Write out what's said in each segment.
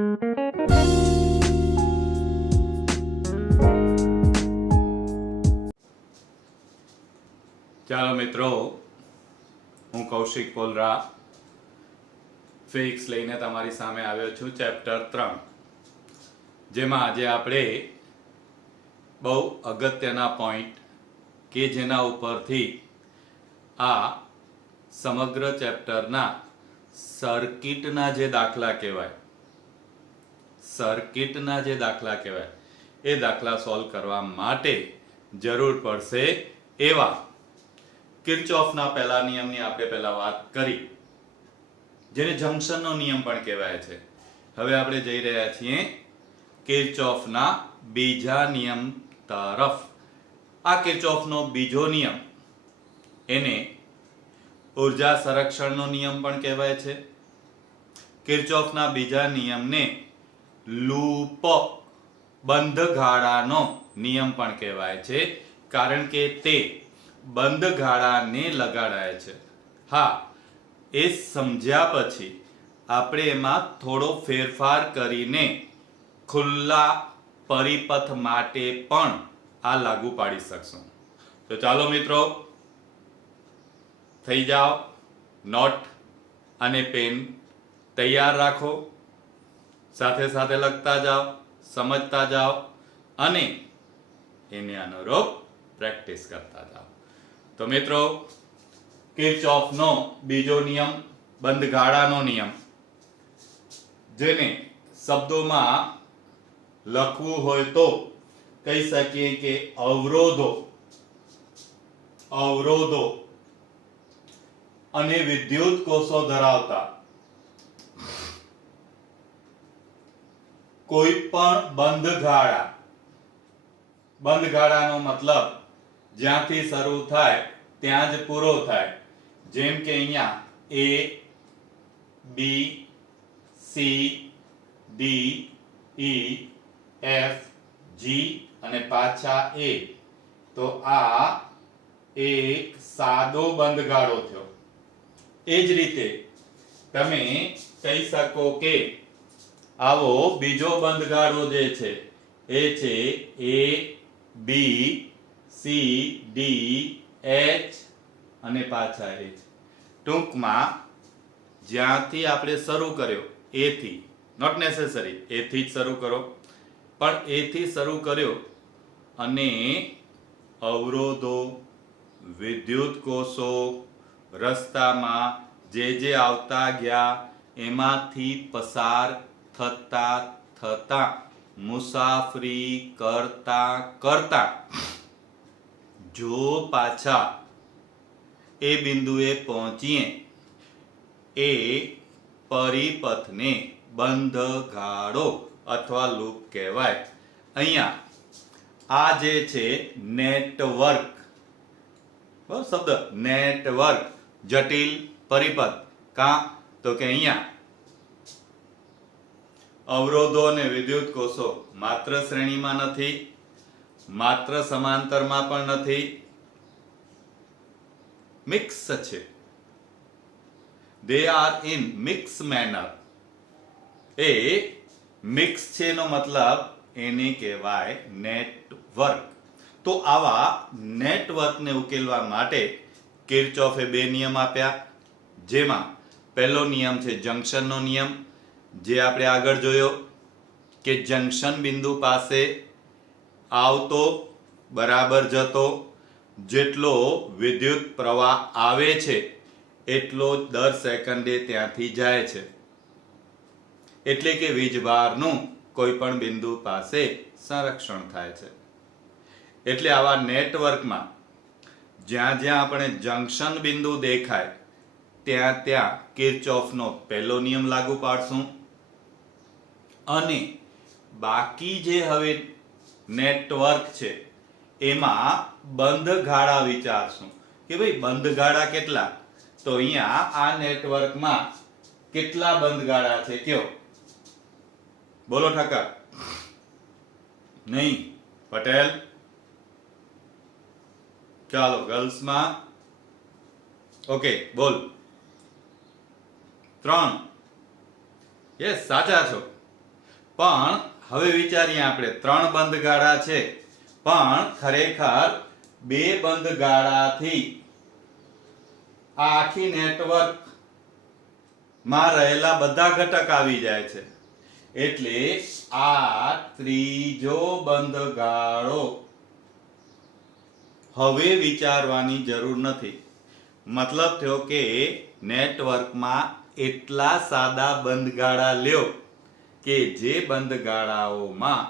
ચાલો મિત્રો, હું કૌશિક પોલરા ફિઝિક્સ લઈને તમારી સામે આવ્યો છું, ચેપ્ટર 3, જેમાં આજે આપણે બહુ અગત્યના પોઈન્ટ કે જેના ઉપરથી આ સમગ્ર ચેપ્ટરના સર્કિટના જે દાખલા કહેવાય એ દાખલા સોલ્વ કરવા માટે જરૂર પડશે એવા કિર્ચોફના પહેલા નિયમની આપણે પહેલા વાત કરી, જેને જંક્શનનો નિયમ પણ કહેવાય છે. હવે આપણે જઈ રહ્યા છીએ કિર્ચોફના બીજા નિયમ તરફ. આ કિર્ચોફનો બીજો નિયમ, એને ઉર્જા સંરક્ષણનો નિયમ પણ કહેવાય છે. કિર્ચોફના બીજા નિયમને લૂપ બંધગાળાનો નિયમ પણ કહેવાય છે, કારણ કે તે બંધ ગાળાને લગાડાય છે. હા, એ સમજ્યા પછી આપણે એમાં થોડો ફેરફાર કરીને ખુલ્લા પરિપથ માટે પણ આ લાગુ પાડી શકશું. તો ચાલો મિત્રો, થઈ જાઓ, નોટ અને પેન તૈયાર રાખો, સાથે સાથે લખતા જાઓ, સમજતા જાઓ અને એને અનુરૂપ પ્રેક્ટિસ કરતા જાઓ. તો મિત્રો, કિર્ચોફનો બીજો નિયમ, બંધગાળાનો નિયમ, જેને શબ્દોમાં લખવું હોય તો કહી શકીએ કે અવરોધો અને વિદ્યુત કોષો ધરાવતા કોઈ પણ બંધગાળાનો મતલબ જ્યાંથી શરૂ થાય ત્યાં જ પૂરો થાય. જેમ કે અહીંયા A, B, C, D, E, F, G અને પાછા A. તો આ એક સાદો બંધગાળો થયો. એ જ રીતે તમે કહી શકો કે આવો બીજો બંધગાળો જે છે એ છે A, B, C, D, H અને પાછા H. ટૂંકમાં જ્યાંથી આપણે શરૂ કર્યો A થી, નોટ નેસેસરી A થી જ શરૂ કરો, પણ A થી શરૂ કર્યો અને અવરોધો, વિદ્યુત કોષો રસ્તામાં જે આવતા ગયા એમાંથી પસાર થતા મુસાફરી કરતા જો પાછા એ બિંદુએ પહોંચીએ એ પરિપથને બંધગાળો અથવા લૂપ કહેવાય. અહીંયા આ જે છે નેટવર્ક, શબ્દ નેટવર્ક, જટિલ પરિપથ. તો કે અહીંયા અવરોધો અને વિદ્યુત કોષો માત્ર શ્રેણીમાં નથી, માત્ર સમાંતરમાં પણ નથી, મિક્સ છે. they are in mixed manner. A mix છે નો મતલબ એને કહેવાય નેટવર્ક. તો આવા નેટવર્કને ઉકેલવા માટે કિર્ચોફે બે નિયમ આપ્યા, જેમાં પહેલો નિયમ છે જંક્શનનો નિયમ, જે આપણે આગળ જોયો કે જંક્શન બિંદુ પાસે આવતો બરાબર જતો જેટલો વિદ્યુત પ્રવાહ આવે છે એટલો દર સેકન્ડે ત્યાંથી જાય છે. એટલે કે વીજભારનું કોઈ પણ બિંદુ પાસે સંરક્ષણ થાય છે. એટલે આવા નેટવર્કમાં જ્યાં આપણે જંક્શન બિંદુ દેખાય ત્યાં કિર્ચોફનો પહેલો નિયમ લાગુ પાડશું અને બાકી જે હવે નેટવર્ક છે એમાં બંધગાળા વિચારશું કે ભાઈ બંધગાળા કેટલા. તો અહીંયા આ નેટવર્કમાં કેટલા બંધગાળા છે કયો? બોલો ઠક્કર. નહીં પટેલ? ચાલો ગર્લ્સમાં ઓકે બોલ. 3. યસ, સાચા છો. પણ હવે વિચારીએ આપણે 3 બંધ ગાળા છે, પણ ખરેખર 2 બંધ ગાળાથી આ આખી નેટવર્ક માં રહેલા બધા ઘટક આવી જાય છે. એટલે આ ત્રીજો બંધ ગાળો હવે વિચારવાની જરૂર નથી. મતલબ થયો કે નેટવર્કમાં એટલા સાદા બંધ ગાળા લ્યો કે જે બંધ ગાળાઓમાં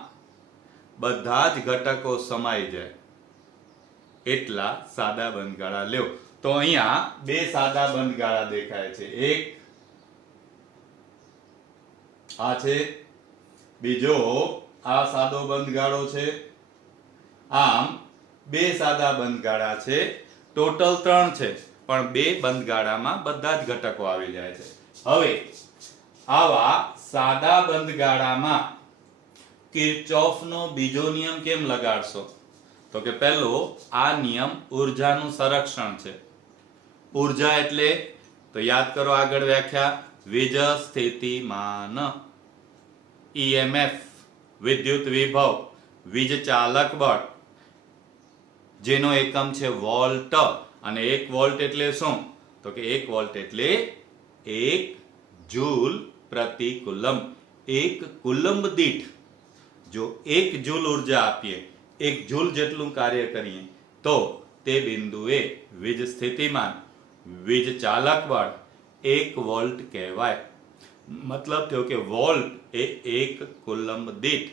બધા જ ઘટકો સમાઈ જાય, એટલા સાદા બંધ ગાળા લ્યો. તો અહીંયા 2 સાદા બંધ ગાળા દેખાય છે. એક આ છે, બીજો આ સાદો બંધ ગાળો છે. આમ 2 સાદા બંધ ગાળા છે. ટોટલ 3 છે, પણ 2 બંધ ગાળામાં બધા જ ઘટકો આવી જાય છે. હવે આવા સાદા બંધ ગાળામાં કિર્ચોફનો બીજો નિયમ કેમ લગાડશો? તો કે પહેલો આ નિયમ ઊર્જાનું સંરક્ષણ છે. ઊર્જા એટલે તો યાદ કરો આગળ વ્યાખ્યા, વીજ સ્થિતિમાન, EMF વિદ્યુત વિભવ, વીજ ચાલક બળ જેનો એકમ છે વોલ્ટ. અને 1 વોલ્ટ એટલે શું? તો કે 1 વોલ્ટ એટલે 1 જૂલ પ્રતિ કુલંબ. 1 કુલંબ દીઠ જો 1 જૂલ ઉર્જા આપીએ, 1 જૂલ જેટલું કાર્ય કરીએ, તો તે બિંદુએ વીજ સ્થિતિમાન, વીજ ચાલક બળ 1 વોલ્ટ કહેવાય. મતલબ થયો કે વોલ્ટ એ 1 કુલંબ દીઠ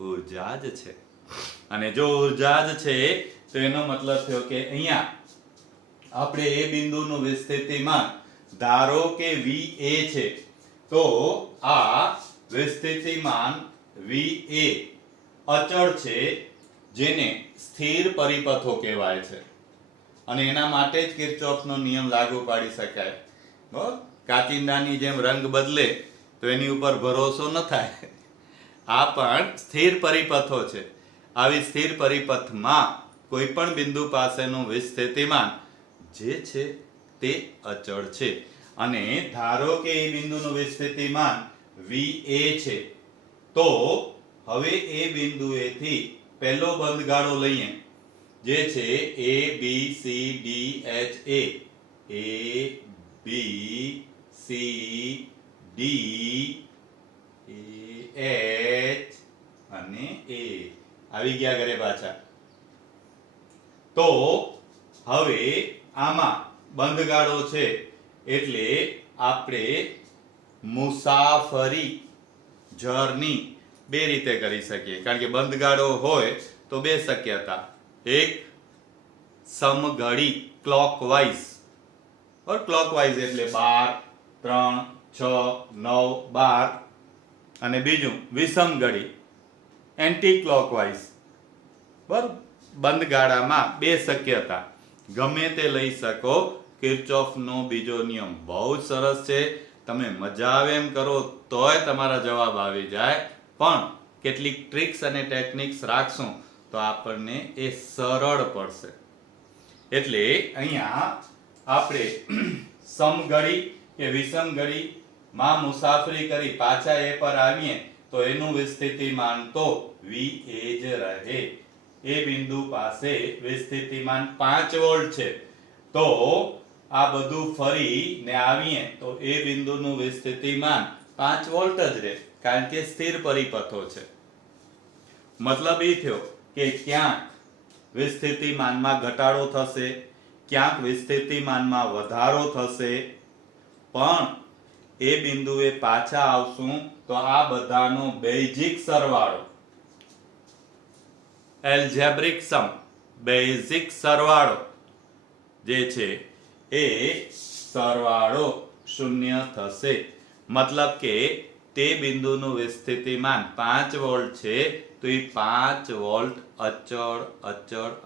ઉર્જા જ છે. અને જો ઉર્જા જ છે તો એનો મતલબ થયો કે અહીંયા આપણે એ બિંદુનું વિસ્થિતિમાન ધારો કે VA છે, તો આ વિસ્થિતિમાન VA અચળ છે, જેને સ્થિર પરિપથો કહેવાય છે. અને એના માટે જ કિર્ચોફનો નિયમ લાગુ પાડી શકાય. બરાબર? કાચિંદાની જેમ રંગ બદલે તો એની ઉપર ભરોસો ન થાય. આ પણ સ્થિર પરિપથો છે. આવી સ્થિર પરિપથમાં કોઈ પણ બિંદુ પાસેનું વિસ્થિતિમાન જે છે તે અચળ છે. અને ધારો કે એ બિંદુનું વિસ્થિતિમાન VA છે, તો હવે એ બિંદુએથી પહેલો બંધ ગાળો લઈએ, જે છે ABCDHA, ABCDEH અને A આવી ગયા ઘરે પાછા. તો હવે આમાં બંધ ગાળો છે એટલે આપણે મુસાફરી જર્ની 2 રીતે કરી શકીએ. કારણ કે બંધ ગાળો હોય તો 2 શક્યતા, એક સમઘડી ક્લોકવાઇઝ, ઓર ક્લોકવાઇઝ એટલે 12, 3, 6, 9, 12, અને બીજું વિષમ ઘડી એન્ટી ક્લોકવાઇઝ. બરાબર? બંધ ગાળામાં 2 શક્યતા, ગમે તે લઈ શકો. કિર્ચોફનો બીજો નિયમ બહુ જ સરસ છે. તમે મજા આવે એમ કરો તોય તમારા જવાબ આવી જાય, પણ કેટલીક ટ્રિક્સ અને ટેકનિક્સ રાખશું તો આપણને એ સરળ પડશે. એટલે અહીંયા આપણે સમઘડી કે વિષમ ઘડી માં મુસાફરી કરી પાછા એ પર આવીએ તો એનું વિસ્થિતિમાન તો VA જ રહે. એ બિંદુ પાસે વિસ્થિતિમાન 5 વોલ્ટ છે, તો આ બધું ફરી ને આવીએ તો એ બિંદુનું વિસ્થિતિમાન 5 વોલ્ટ જ રહે, કારણ કે સ્થિર પરિપથો છે. મતલબ એ થયો કે ક્યાંક વિસ્થિતિમાનમાં ઘટાડો થશે, ક્યાંક વિસ્થિતિમાનમાં વધારો થશે, પણ એ બિંદુએ પાછા આવશું તો આ બધાનો બેઝિક સરવાળો, એલ્જેબ્રિક સમ, બેઝિક સરવાળો જે છે એ સરવાળો 0 થશે. મતલબ કે તે બિંદુનું વિસ્થિતિમાન 5 વોલ્ટ છે, તો એ 5 વોલ્ટ અચળ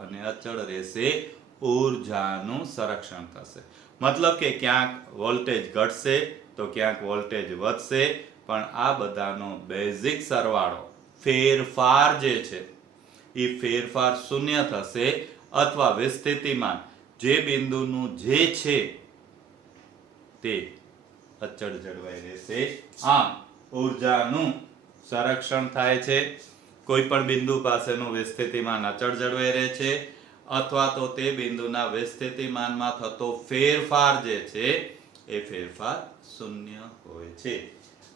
અને અચળ રહેશે. ઊર્જાનું સંરક્ષણ થશે. મતલબ કે ક્યાંક વોલ્ટેજ ઘટશે તો ક્યાંક વોલ્ટેજ વધશે, પણ આ બધાનો બેઝિક સરવાળો, ફેરફાર જે છે એ ફેરફાર 0 થશે, અથવા વિસ્થિતિમાન જે બિંદુનું જે છે તે અચળ જળવાઈ રહેશે. આમ ઉર્જાનું સંરક્ષણ થાય છે, કોઈ પણ બિંદુ પાસેનું વિસ્થિતિમાન અચળ જળવાઈ રહે છે, અથવા તો તે બિંદુના વિસ્થિતિમાનમાં થતો ફેરફાર જે છે એ ફેરફાર શૂન્ય હોય છે.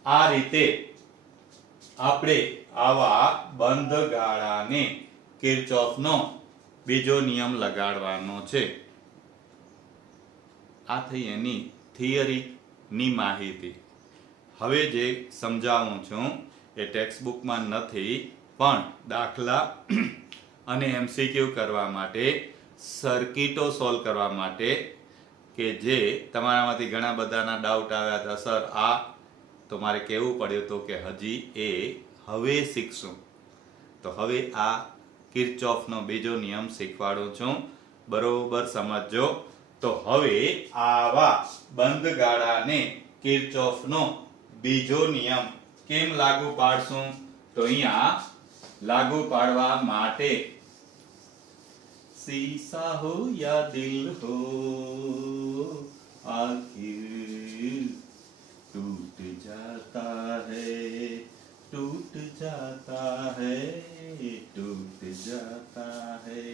આ રીતે આપણે આવા બંધ ગાળાને કિર્ચોફનો બીજો નિયમ લગાડવાનો છે. આ થઈ એની થિયરીની માહિતી. હવે જે સમજાવું છું એ ટેક્સ્ટબુકમાં નથી, પણ દાખલા અને એમસીક્યુ કરવા માટે, સર્કિટો સોલ્વ કરવા માટે, કે જે તમારામાંથી ઘણા બધાના ડાઉટ આવ્યા હતા, સર આ તો મારે કહેવું પડ્યું હતું કે હજી એ હવે શીખશું. તો હવે આ કિર્ચોફનો બીજો નિયમ શીખવાડું છું, બરોબર સમજો. તો હવે આવા બંધ ગાળાને કિર્ચોફનો બીજો નિયમ કેમ લાગુ પાડશું? તો અહીંયા લાગુ પાડવા માટે शीशा हो या दिल हो आखिर टूट जाता है, टूट जाता है, टूट जाता है.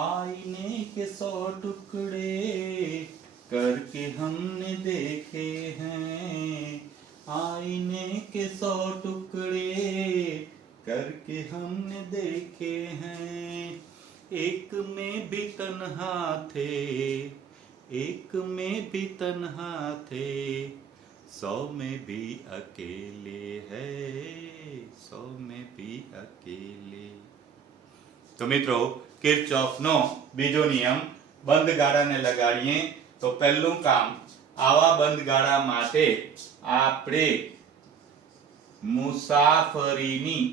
आईने के 100 टुकड़े करके हमने देखे हैं, आईने के 100 टुकड़े करके हमने देखे हैं, एक में भी तन्हा थे, एक में भी तन्हा थे, 100 में भी अकेले हैं, 100 में भी अकेले. તો મિત્રો કિર્ચોફનો બીજો નિયમ બંધ ગાળાને લગાડીએ. તો પહેલું કામ, આવા બંધ ગાળા માટે આપણે મુસાફરીની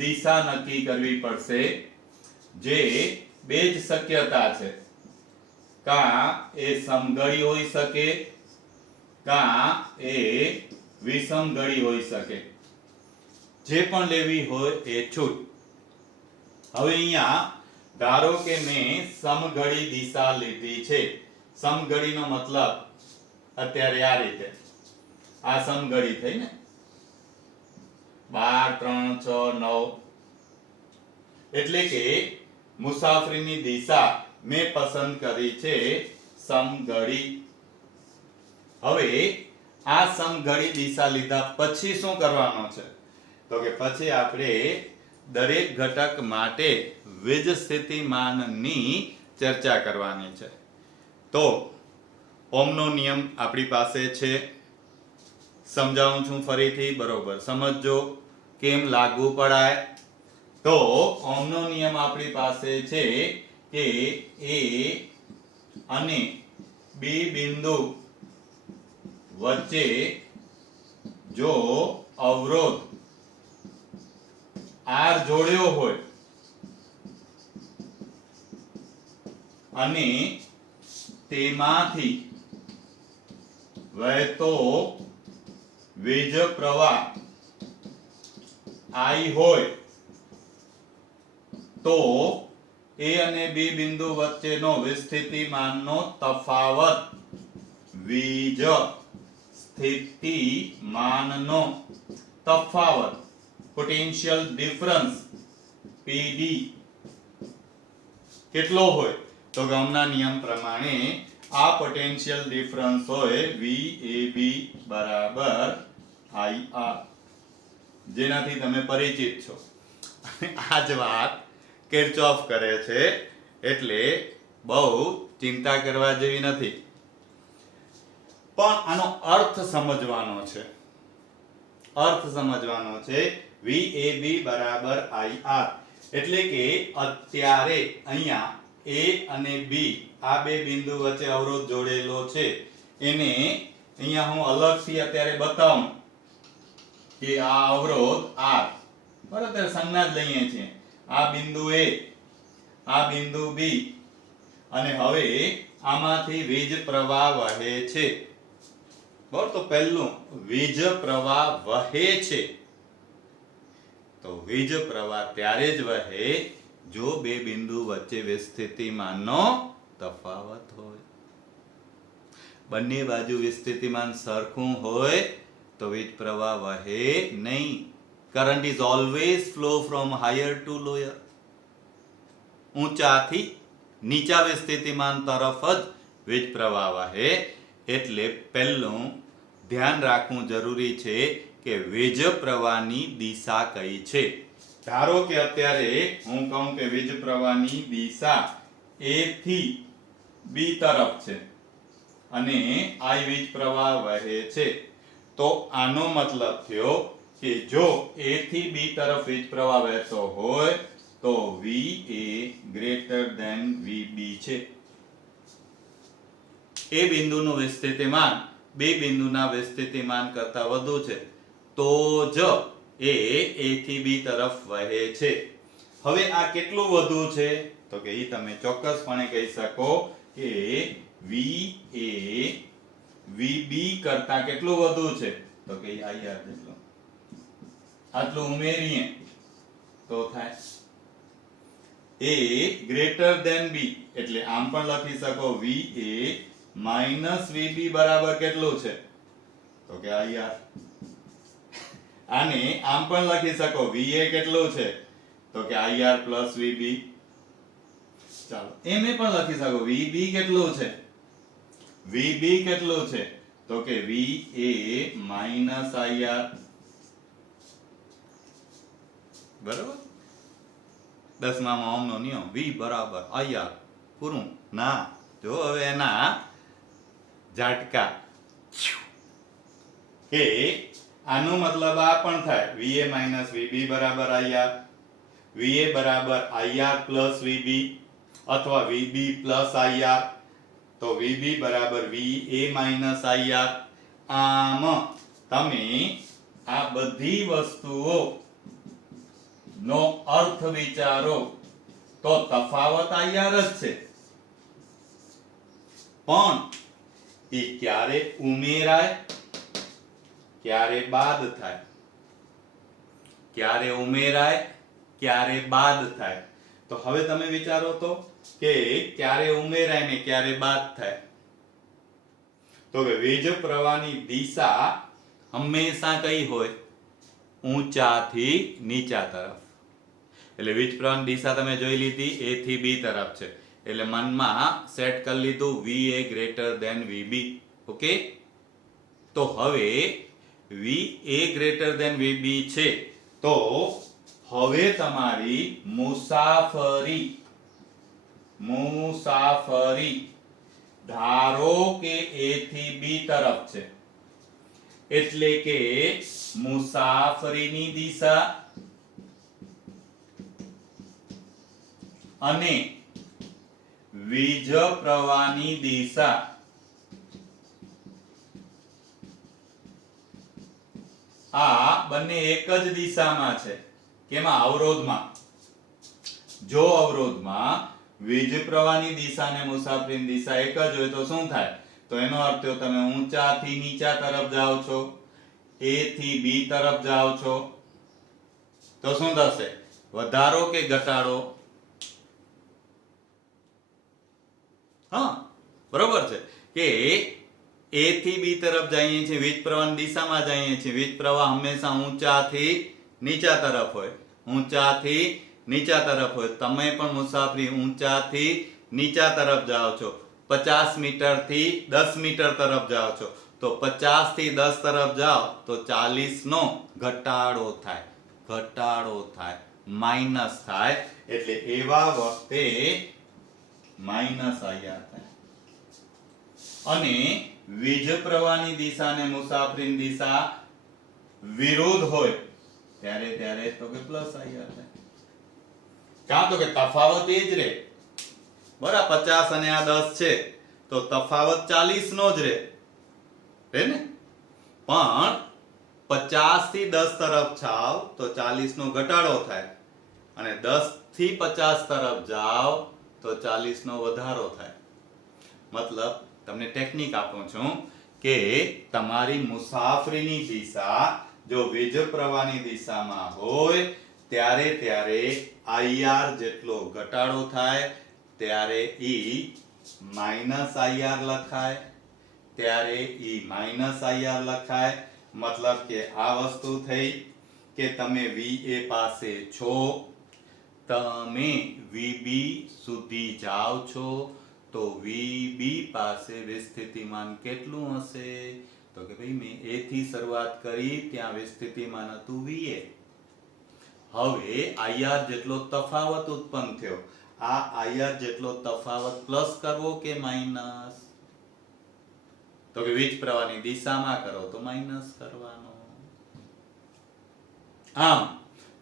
દિશા નક્કી કરવી પડશે, જે બે જ શક્યતા છે, કાં એ સમઘડી હોઈ શકે, કાં એ વિષમઘડી હોઈ શકે. જે પણ લેવી હોય એ છૂટ. હવે અહીંયા ધારો કે મેં સમઘડી દિશા લીધી છે. સમઘડીનો મતલબ અત્યારે આ રીતે, આ સમઘડી થઈ ને, 12 3 6 9, એટલે કે મુસાફરીની દિશા મેં પસંદ કરી છે સમઘડી. હવે આ સમઘડી દિશા લીધા પછી શું કરવાનું છે? તો કે પછી આપણે દરેક ઘટક માટે વીજ સ્થિતિમાનની ચર્ચા કરવાની છે. તો ઓહમનો નિયમ આપણી પાસે છે, સમજાવું છું ફરીથી, બરોબર સમજો કેમ લાગુ પડાય. તો ઓહમનો નિયમ આપણી પાસે છે કે એ અને બી બિંદુ વચ્ચે જો અવરોધ R જોડ્યો હોય અને તેમાંથી વહેતો વીજ પ્રવાહ I હોય, તો A અને B બિંદુ વચ્ચેનો વિસ્થિતિમાનનો તફાવત વીજ સ્થિતિમાનનો તફાવત, પોટેન્શિયલ ડિફરન્સ PD કેટલો હોય? તો ગૌમના નિયમ પ્રમાણે આ પોટેન્શિયલ ડિફરન્સ હોય VAB બરાબર IR, જેનાથી તમે પરિચિત છો. આ જ વાત કિર્ચોફ કરે છે, એટલે બહુ ચિંતા કરવા જેવી નથી. પણ આનો અર્થ સમજવાનો છે, અર્થ સમજવાનો છે. VAB બરાબર IR એટલે કે અત્યારે અહીંયા A અને B આ બે બિંદુ વચ્ચે અવરોધ જોડેલો છે, એને અહીંયા હું અલગથી અત્યારે બતાવું કે આ અવરોધ R, બરાબર સંજ્ઞા જ લઈએ છીએ. આ બિંદુ A, આ બિંદુ B, અને હવે આમાંથી વીજ પ્રવાહ વહે છે. બરાબર, તો પહેલું વીજ પ્રવાહ વહે છે. તો વીજ પ્રવાહ ત્યારે જ વહે જો બે બિંદુ વચ્ચે વિસ્થિતિમાનનો તફાવત હોય. બંને બાજુ વિસ્થિતિમાન સરખું હોય તો વીજ પ્રવાહ વહે નહીં. Current is always flow from higher to lower. ઊંચાથી નીચા વિસ્થિતિમાન તરફ જ વીજ પ્રવાહ વહે. એટલે પહેલું ધ્યાન રાખવું જરૂરી છે કે વીજ પ્રવાહની દિશા કઈ છે. ધારો કે અત્યારે હું કહું કે વીજ પ્રવાહની દિશા A થી B તરફ છે અને આ વીજ પ્રવાહ વહે છે, તો આનો મતલબ થયો કે જો A થી B તરફ વીજ પ્રવાહ વહેતો હોય તો VA ગ્રેટર ધેન VB છે. એ બિંદુનું વિસ્થિતિમાન બે બિંદુના વિસ્થિતિમાન કરતા વધુ છે તો જ એ A થી B તરફ વહે છે. હવે આ કેટલું વધુ છે તો કે એ તમે ચોક્કસપણે કહી શકો કે VA VB કરતા કેટલું વધુ છે તો કે IR જેટલું. આટલું ઉમેરીએ તો થાય A ગ્રેટર ધેન B, એટલે આમ પણ લખી શકો VA માઇનસ VB બરાબર કેટલું છે તો કે IR. આને આમ પણ લખી શકો VA કેટલું છે તો કે IR પ્લસ VB. ચાલો એમ પણ લખી શકો VB કેટલું છે, VB કેટલું છે તો કે VA માઇનસ IR. બરાબર. 10માં ઓહમનો નિયમ V બરાબર IR પૂરું. ના, જો હવે એના ઝાટકા કે આનો મતલબ આ પણ થાય VA માઇનસ VB બરાબર IR, VA બરાબર IR પ્લસ VB અથવા VB પ્લસ IR, તો VB બરાબર VA માઇનસ IR. આમ તમે આ બધી વસ્તુઓ નો અર્થ વિચારો તો તફાવત IR જ છે, પણ એ ક્યારે ઉમેરાય ક્યારે બાદ થાય, ક્યારે ઉમેરાય ક્યારે બાદ થાય. તો હવે તમે વિચારો તો કે ક્યારે ઉમેરાય ને ક્યારે બાદ થાય. તો કે વીજ પ્રવાહની દિશા હંમેશા કઈ હોય ઊંચાથી નીચા તરફ. એટલે વીજ પ્રવાહની દિશા તમે જોઈ લીધી A થી B તરફ છે, એટલે મનમાં સેટ કરી લીધું VA greater than VB. Okay, તો હવે VA ગ્રેટર ધેન VB છે તો હવે તમારી મુસાફરી ધારો કે A થી B તરફ છે, એટલે કે મુસાફરીની દિશા અને વીજ પ્રવાહની દિશા આ બંને એક જ દિશામાં છે. કેમાં? અવરોધમાં. જો અવરોધમાં વીજ પ્રવાહની દિશા અને મુસાફરીની દિશા એક જ હોય તો શું થાય? તો એનો અર્થ થયો તમે ઊંચાથી નીચા તરફ જાઓ છો, A થી B તરફ જાઓ છો, તો શું થશે? વધારો કે ઘટાડો? હા, બરોબર છે કે A થી B તરફ જઈએ છીએ, વીજ પ્રવાહની દિશામાં જઈએ છીએ. વીજ પ્રવાહ હંમેશા ઊંચાથી નીચા તરફ હોય, ઊંચાથી નીચા તરફ હોય. તમે પણ મુસાફરી ઊંચાથી નીચા તરફ જાઓ છો. 50 મીટર થી 10 મીટર તરફ જાઓ છો, તો 50 થી 10 તરફ જાઓ તો 40 નો ઘટાડો થાય, માઇનસ થાય. એટલે એવા વખતે માઇનસ IR થાય. અને વીજ પ્રવાહની દિશા અને મુસાફરીની દિશા વિરુદ્ધ હોય ત્યારે તો કે પ્લસ IR થાય. કાં તો કે તફાવત એ જ રહે. બરાબર, 50 અને આ 10 છે તો તફાવત 40 નો જ રહે ને. પણ 50 થી 10 તરફ જાઓ તો 40 નો ઘટાડો થાય, અને 10 થી 50 તરફ જાઓ તો 40 નો વધારો થાય. મતલબ તમને ટેકનિક આપું છું કે તમારી મુસાફરીની દિશા જો વીજ પ્રવાહની દિશામાં હોય ત્યારે IR જેટલો ઘટાડો થાય ત્યારે E માઇનસ IR લખાય. ત્યારે ઈ માઇનસ IR લખાય. મતલબ કે આ વસ્તુ થઈ કે તમે VA પાસે છો, તમે VB સુધી જાઓ છો, તો VB પાસે વિસ્થિતિમાન કેટલું હશે? તો કે ભાઈ મેં A થી શરૂઆત કરી, ત્યાં વિસ્થિતિમાન હતું VA. હવે IR જેટલો તફાવત ઉત્પન્ન થયો, આ IR જેટલો તફાવત પ્લસ કરવો કે માઇનસ? તો કે વીજ પ્રવાહની દિશામાં કરો તો માઇનસ કરવાનો. આમ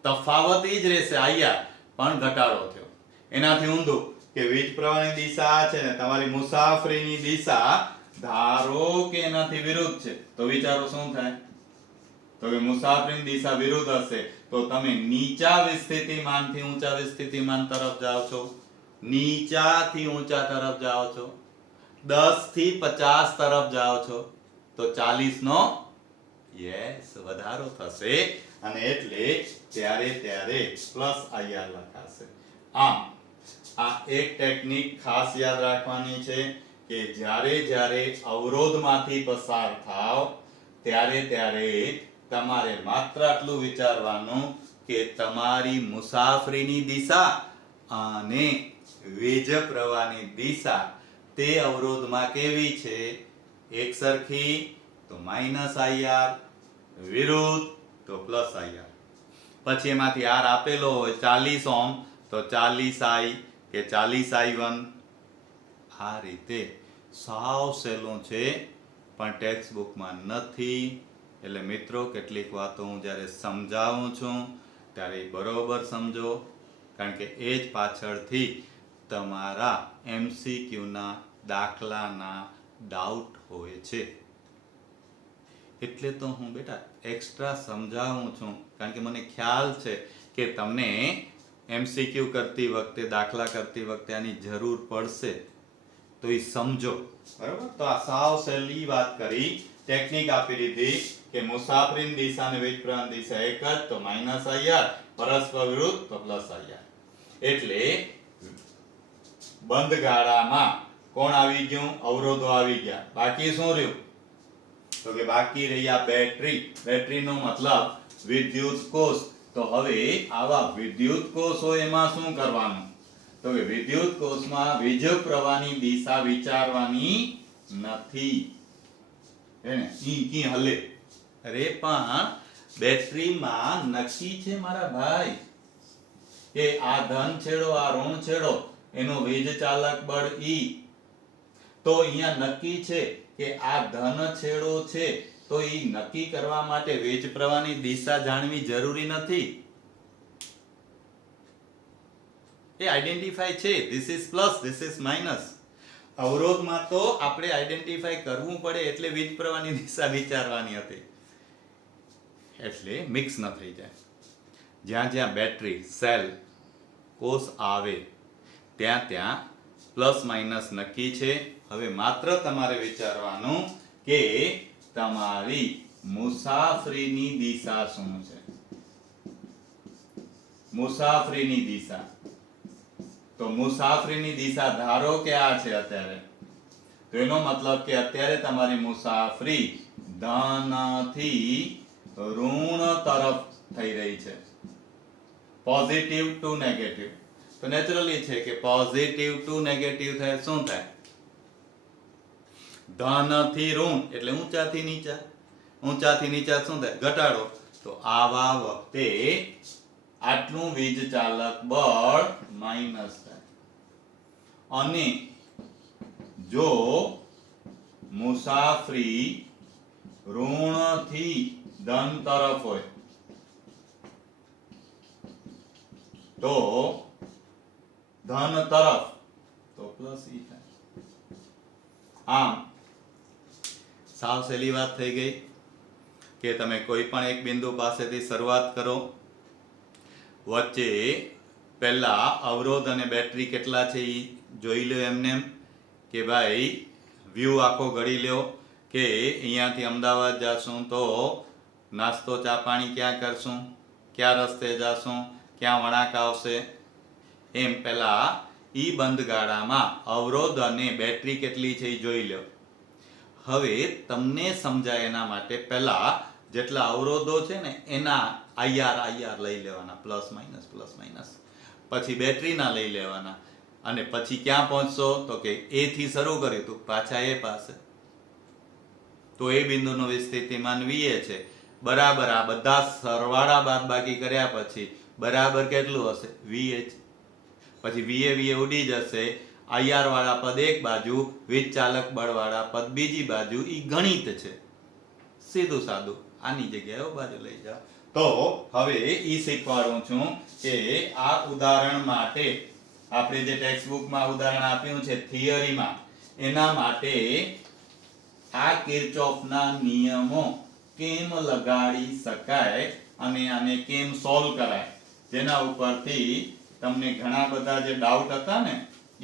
તફાવત ઈ જ રહેશે IR, પણ ઘટાડો થયો. એનાથી ઊંધું કે વીજ પ્રવાહની દિશા આ છે ને તમારી મુસાફરીની દિશા ધારો કે એનાથી વિરુદ્ધ છે, તો વિચારો શું થાય? તો કે મુસાફરીની દિશા વિરુદ્ધ હશે તો તમે નીચા વિસ્થિતિમાનથી ઊંચા વિસ્થિતિમાન તરફ જાઓ છો, નીચાથી ઊંચા તરફ જાઓ છો, 10 થી 50 તરફ જાઓ છો, તો 40 નો યસ વધારો થશે, અને એટલે ત્યારે પ્લસ IR લખાશે. આમ આ એક ટેકનિક ખાસ યાદ રાખવાની છે કે જ્યારે અવરોધમાંથી પસાર થાવ ત્યારે તમારે માત્ર આટલું વિચારવાનું કે તમારી મુસાફરીની દિશા અને વીજ પ્રવાહની દિશા તે અવરોધમાં કેવી છે? એક સરખી તો માઇનસ IR, વિરુદ્ધ તો પ્લસ IR. પછી એમાંથી R આપેલો હોય 40 ઓહ્મ તો 40I કે 40I1. આ રીતે સાવ સહેલું છે, પણ ટેક્સ્ટ બુકમાં નથી. એટલે મિત્રો કેટલીક વાતો હું જ્યારે સમજાવું છું ત્યારે બરોબર સમજો, કારણ કે એ જ પાછળથી તમારા MCQ ના દાખલાના ડાઉટ હોય છે. એટલે તો હું બેટા એક્સ્ટ્રા સમજાવું છું, કારણ કે મને ખ્યાલ છે કે તમને MCQ કરતી વખતે, દાખલા કરતી વખતે આની જરૂર પડશે, તો એ સમજો. બરાબર? તો આ સાવ સહેલી વાત કરી, ટેકનિક આપી દીધી કે મુસાફરીની દિશા અને વીજ પ્રવાહની દિશા એક જ, તો માઇનસ IR, પરસ્પર વિરુદ્ધ તો પ્લસ IR. એટલે બંધ ગાળામાં કોણ આવી ગયું? અવરોધો આવી ગયા. બાકી શું રહ્યું? તો કે બાકી રહ્યા બેટરી. બેટરીનો મતલબ વિદ્યુત કોષ. તો હવે આવા વિદ્યુત કોષ હોય એમાં શું કરવાનું? તો કે વિદ્યુત કોષમાં વીજ પ્રવાહની દિશા વિચારવાની નથી. એને કી હલે. અરે પણ બેટરીમાં નક્કી છે મારા ભાઈ કે આ ધન છેડો, આ ઋણ છેડો, એનો વીજ ચાલક બળ E. તો અહીંયા નક્કી છે કે આ ધન છેડો છે, તો એ નક્કી કરવા માટે વીજ પ્રવાહની દિશા જાણવી જરૂરી નથી. એ આઈડેન્ટિફાઈ છે, this is plus, this is minus. અવરોધમાં તો આપણે આઈડેન્ટિફાઈ કરવું પડે, એટલે વીજ પ્રવાહની દિશા વિચારવાની હતી. એટલે મિક્સ ન થઈ જાય. જ્યાં બેટરી સેલ કોષ આવે ત્યાં પ્લસ માઇનસ નક્કી છે. હવે માત્ર તમારે વિચારવાનું કે તમારી મુસાફરીની દિશા શું છે? મુસાફરીની દિશા, તો મુસાફરીની દિશા ધારો કે આ છે અત્યારે, તો એનો મતલબ કે અત્યારે તમારી મુસાફરી ધન થી ઋણ તરફ થઈ રહી છે, પોઝિટિવ ટુ નેગેટિવ. તો નેચરલી છે કે પોઝિટિવ ટુ નેગેટિવ થાય શું થાય? ધન થી ઋણ એટલે ઊંચાથી નીચા, ઊંચાથી નીચા શું થાય? ઘટાડો. તો આવા વખતે આટલું વીજ ચાલક બળ માઇનસ થાય. અને જો મુસાફરી ઋણ થી ધન તરફ હોય તો ધન તરફ તો પ્લસ E થાય. આમ સાવ સહેલી વાત થઈ ગઈ કે તમે કોઈ પણ એક બિંદુ પાસેથી શરૂઆત કરો, વચ્ચે પહેલા અવરોધ અને બેટરી કેટલા છે એ જોઈ લો. એમને કે ભાઈ વ્યૂ આખો ઘડી લ્યો કે અહીંયાથી અમદાવાદ જાશું તો નાસ્તો ચા પાણી ક્યાં કરશું, ક્યાં રસ્તે જાશું, ક્યાં વળાંક આવશે, એમ પહેલા ઈ બંધ ગાળામાં અવરોધ અને બેટરી કેટલી છે એ જોઈ લો. હવે તમને સમજાય એના માટે પહેલા જેટલા અવરોધો છે ને એના આઈઆર લઈ લેવાના, પ્લસ માઇનસ, પછી બેટરીના લઈ લેવાના, અને પછી ક્યાં પહોંચશો તો કે એ થી શરૂ કર્યું તો પાછા એ પાસે, તો એ બિંદુનું વિસ્થિતિમાન VA છે બરાબર આ બધા સરવાળા બાદબાકી કર્યા પછી બરાબર કેટલું હશે VH. પછી VA ઉડી જશે, IR વાળા પદ એક બાજુ, વીજ ચાલક બળ વાળા પદ બીજી બાજુ. ઈ ગણિત છે, સીધું સાદું. આની જગ્યાએ એ બાજુ લઈ જાઓ. તો હવે ઈ શીખવાડું છું કે આ ઉદાહરણ માટે આપણે જે ટેક્સ્ટ બુકમાં ઉદાહરણ આપ્યું છે થિયરીમાં, એના માટે આ કિર્ચોફના નિયમો કેમ લગાડી શકાય અને આને કેમ સોલ્વ કરાય, જેના ઉપરથી તમને ઘણા બધા જે ડાઉટ હતા ને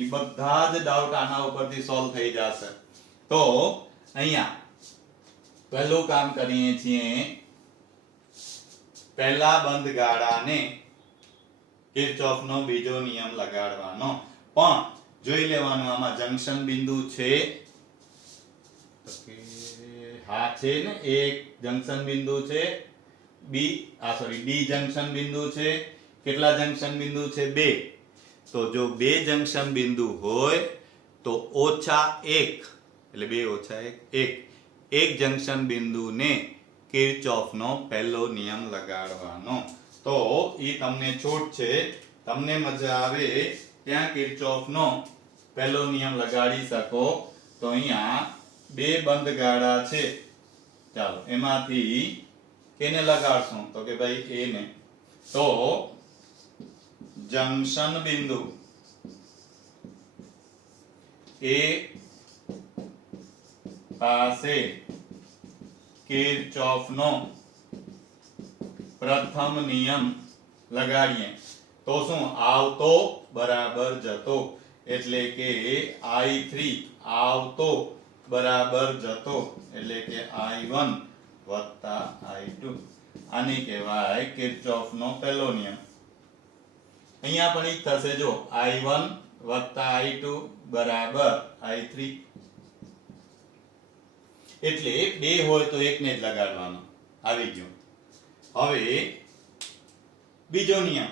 એ બધા જ ડાઉટ આના ઉપરથી સોલ્વ થઈ જશે. તો અહીંયા પહેલું કામ કરીએ છીએ, પહેલા બંધ ગાળાને કિર્ચોફનો બીજો નિયમ લગાડવાનો. પણ જોઈ લેવાનું આમાં જંક્શન બિંદુ છે, હા છે ને, એક જંક્શન બિંદુ છે, ડી જંક્શન બિંદુ છે. કેટલા જંક્શન બિંદુ છે? 2. તો જો 2 જંક્શન બિંદુ હોય તો -1 એટલે 2 - 1 એક જંક્શન બિંદુને કિર્ચોફનો પહેલો નિયમ લગાડવાનો. તો ઈ તમને છૂટ છે, તમને મજા આવે ત્યાં કિર્ચોફનો પહેલો નિયમ લગાડી શકો. તો અહીંયા 2 બંધ ગાળા છે, ચાલો એમાંથી કેને લગાડશું તો કે ભાઈ એને. તો જંક્શન બિંદુ એ પાસે કિર્ચોફનો પ્રથમ નિયમ લગાડીએ તો શું? આવતો બરાબર જતો, એટલે કે I3 આવતો બરાબર જતો, એટલે કે I1 વત્તા I2. આને કહેવાય કિર્ચોફનો પહેલો નિયમ. અહીંયા પણ ઈ થશે, જો I1 વત્તા I2 બરાબર I3. એટલે 2 હોય તો એકને જ લગાડવાનો, આવી ગયો. હવે બીજો નિયમ,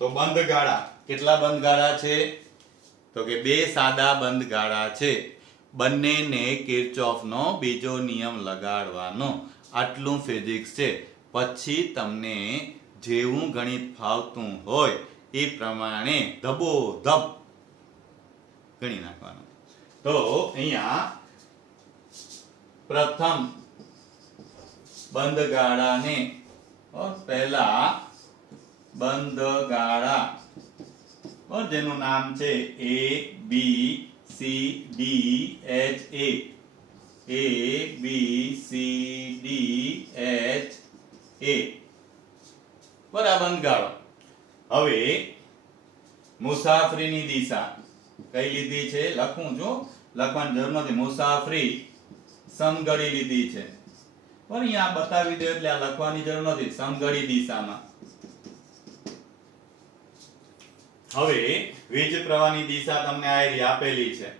તો બંધ ગાળા. કેટલા બંધ ગાળા છે તો કે 2 સાદા બંધ ગાળા છે, બંનેને કિર્ચોફનો બીજો નિયમ લગાડવાનો. આટલું ફિઝિક્સ છે. પછી તમને જેવું ગણિત ફાવતું હોય એ પ્રમાણે ધબોધબ ગણી નાખવાનું. તો અહીંયા પ્રથમ બંધ ગાળાને પહેલા બંધ ગાળા જેનું નામ છે A B C D H A, A B C D H A બરાબર બંધ ગાળો. હવે મુસાફરીની દિશા કઈ લીધી છે? લખું છું, લખવાની જરૂર નથી. મુસાફરી સમઘડી લીધી છે, પણ અહીંયા બતાવી દે એટલે આ લખવાની જરૂર નથી. સમઘડી દિશામાં. હવે વીજ પ્રવાહની દિશા તમને આ આપેલી છે,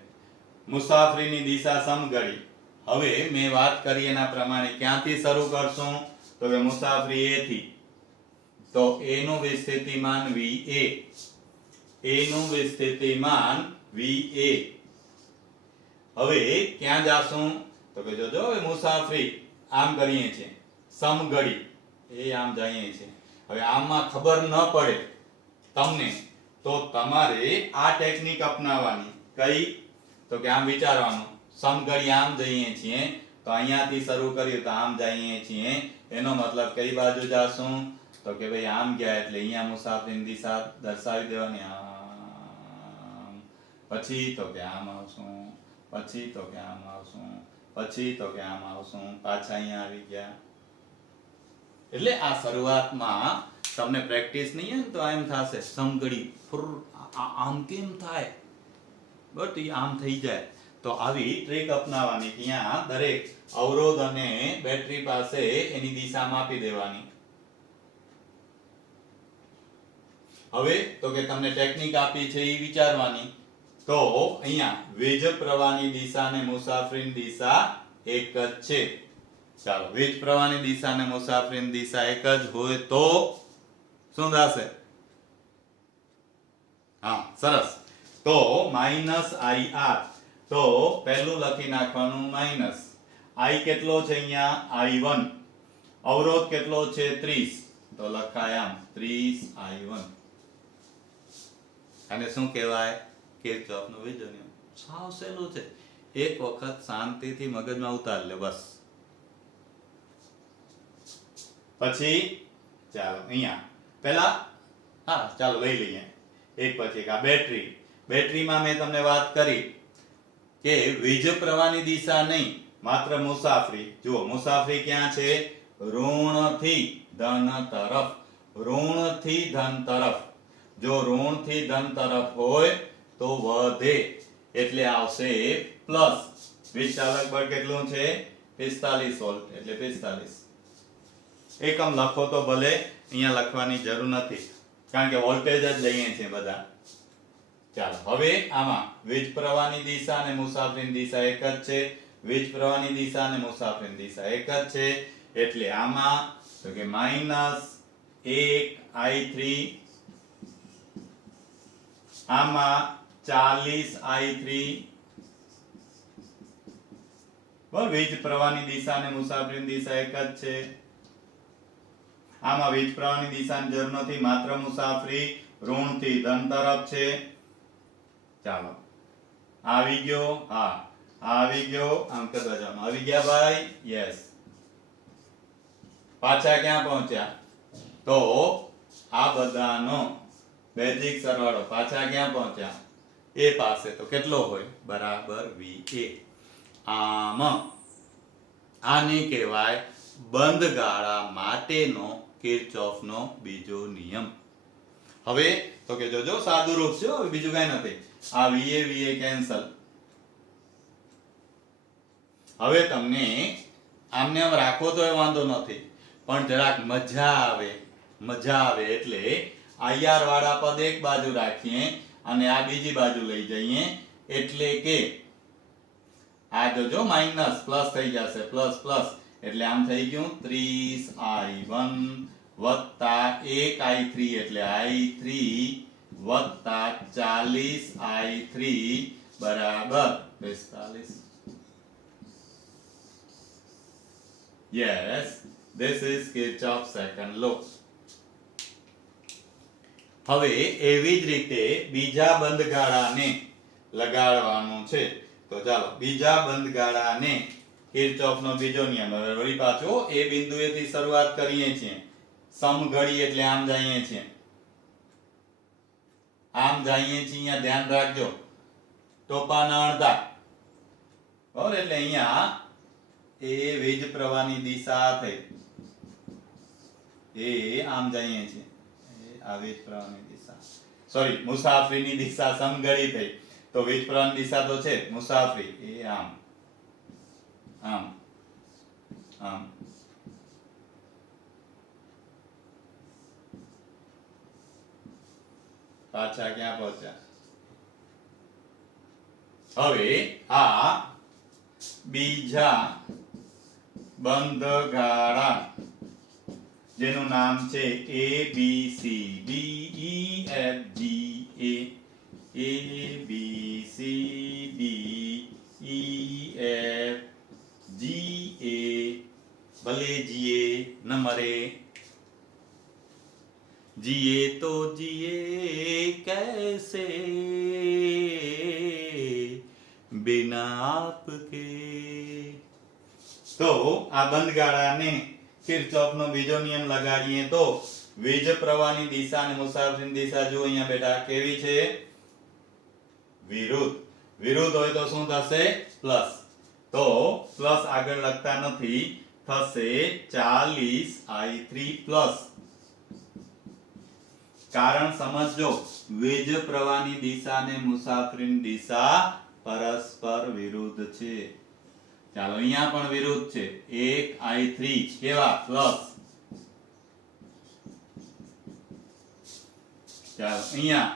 મુસાફરીની દિશા સમઘડી. હવે મેં વાત કરી એના પ્રમાણે ક્યાંથી શરૂ કરશું તો કે મુસાફરી A થી. તો A નું વિસ્થિતિમાન VA, A નું વિસ્થિતિમાન VA. હવે ક્યાં જાશું તો કે જોજો, હવે મુસાફરી આમ કરીએ છીએ સમઘડી, એ આમ જઈએ છીએ. હવે આમાં ખબર ન પડે તમને તો તમારે આ ટેકનિક અપનાવવાની. કઈ તો કે આમ વિચારવાનું, સમઘડી આમ જઈએ છીએ તો અહીંયાથી શરૂ કર્યું તો આમ જઈએ છીએ, એનો મતલબ કઈ બાજુ જાશું તો કે ભાઈ આમ ગયા એટલે અહીંયા મુસાફરીની દિશા દર્શાવી દેવાની, આમ. પછી તો કે આમ આવશું, પછી તો કે આમ આવશું, પછી તો કે આમ આવશું, પાછા અહીંયા આવી ગયા. એટલે આ શરૂઆતમાં તમને પ્રેક્ટિસ નહીં ને તો એમ થશે સમઘડી આમ કેમ થાય, બટ એ આમ થઈ જાય. તો આવી ટ્રીક અપનાવવાની, ત્યાં દરેક અવરોધ અને બેટરી પાસે એની દિશા માપી દેવાની. હવે તો કે તમને ટેકનિક આપી છે એ વિચારવાની. તો અહીંયા વીજ પ્રવાહની દિશા અને મુસાફરીની દિશા એક જ છે. ચાલો, વીજ પ્રવાહની દિશા અને મુસાફરીની દિશા એક જ હોય તો શું થશે? હા, સરસ. તો -IR, તો પહેલું લખી નાખવાનું માઇનસ. I કેટલો છે અહીંયા? I1. અવરોધ કેટલો છે? 30. તો લખાય આમ 30I1. અને શું કહેવાય? કિર્ચોફનો વીજળીયો નિયમ. સાવ સહેલું છે. એક વખત શાંતિથી મગજમાં ઉતાર લે બસ. પછી ચાલો અહીંયા પહેલા ચાલો લઈ લઈએ એક પછી એક. આ બેટરી. બેટરીમાં મેં તમને વાત કરી કે વીજ પ્રવાહની દિશા નહીં, માત્ર મુસાફરી. જુઓ, મુસાફરી ક્યાં છે? ઋણથી ધન તરફ. ઋણથી ધન તરફ. જો ઋણથી ધન તરફ હોય તો વધે, એટલે આવશે પ્લસ. વીજ ચાલક બળ કેટલું છે? 45 વોલ્ટ, એટલે 45. એકમ લખો તો ભલે, અહીંયા લખવાની જરૂર નથી, કારણ કે વોલ્ટેજ જ લઈએ છીએ બધા. ચાલો, હવે આમાં વીજ પ્રવાહની દિશા અને મુસાફરીની દિશા એક જ છે. વીજ પ્રવાહની દિશા અને મુસાફરીની દિશા એક જ છે, એટલે આમાં તો કે -1I3, આમાં 40I3. બરાબર, વીજ પ્રવાહની દિશા અને મુસાફરીની દિશા એક જ છે. આમાં વીજ પ્રવાહની દિશાની જરૂર નથી, માત્ર મુસાફરી ઋણથી ધન તરફ છે. ચાલો, આવી ગયો. હા, આવી ગયો. આમ કરતા જાઓ. આવી ગયા ભાઈ? યસ. પાછા ક્યાં પહોંચ્યા? તો આ બધાનો બેઝિક સરવાળો પાછા ક્યાં પહોંચ્યા? એ પાસે. તો કેટલો હોય? બરાબર VA. આને કહેવાય બંધ ગાળા માટેનો કિર્ચોફનો બીજો નિયમ. હવે તો કે જોજો, સાદું રૂપ છે, બીજું કઈ નથી. આ VA કેન્સલ. હવે તમને આમને આમ રાખો તો વાંધો નથી, પણ જરાક મજા આવે એટલે IR વાળા પદ એક બાજુ રાખીએ અને આ બીજી બાજુ લઈ જઈએ, એટલે કે આ જોજો માઇનસ પ્લસ થઈ જશે. પ્લસ પ્લસ એટલે આમ થઈ ગયું 30I1 વત્તા 1I3, એટલે I3 વત્તા 40I3 બરાબર 45. Yes, this is Kirchhoff's second law. હવે એવી જ રીતે બીજા બંધ ગાળાને લગાડવાનું છે. તો ચાલો, બીજા બંધ ગાળાને કિર્ચોફનો બીજો નિયમ. હવે વળી પાછો એ બિંદુએથી શરૂઆત કરીએ છીએ. સમઘડી એટલે આમ જઈએ છીએ. આમ જઈએ છીએ, અહીંયા ધ્યાન રાખજો, ટોપાના અડધા. બરાબર, એટલે અહીંયા એ વીજ પ્રવાહની દિશા થઈ. એ આમ જઈએ છીએ. આ વીજ પ્રવાહની દિશા, સોરી, મુસાફરીની દિશા સમઘડી થઈ. તો વીજ પ્રવાહની દિશા તો છે મુસાફરી. એ આમ આમ આમ. પાછા ક્યાં પહોંચ્યા? હવે આ બીજા બંધ ગાળા, જેનું નામ છે ABCDEFGA. भले जिए न मरे, जिए तो जिए कैसे बिना आपके. તો આ બંધ ગાળાને કિર્ચોફનો બીજો નિયમ લગાડીએ તો વીજ પ્રવાહની દિશા અને મુસાફરીની દિશા જો અહીંયા બેટા કેવી છે? વિરુદ્ધ. વિરુદ્ધ હોય તો શું થશે? પ્લસ. તો પ્લસ આગળ લખતા નથી, થશે 40I3 પ્લસ. કારણ સમજજો, વીજ પ્રવાહની દિશા અને મુસાફરીની દિશા પરસ્પર વિરુદ્ધ છે. ચાલો, અહીંયા પણ વિરુદ્ધ છે. 1I3 કેવા? પ્લસ. ચાલો, અહીંયા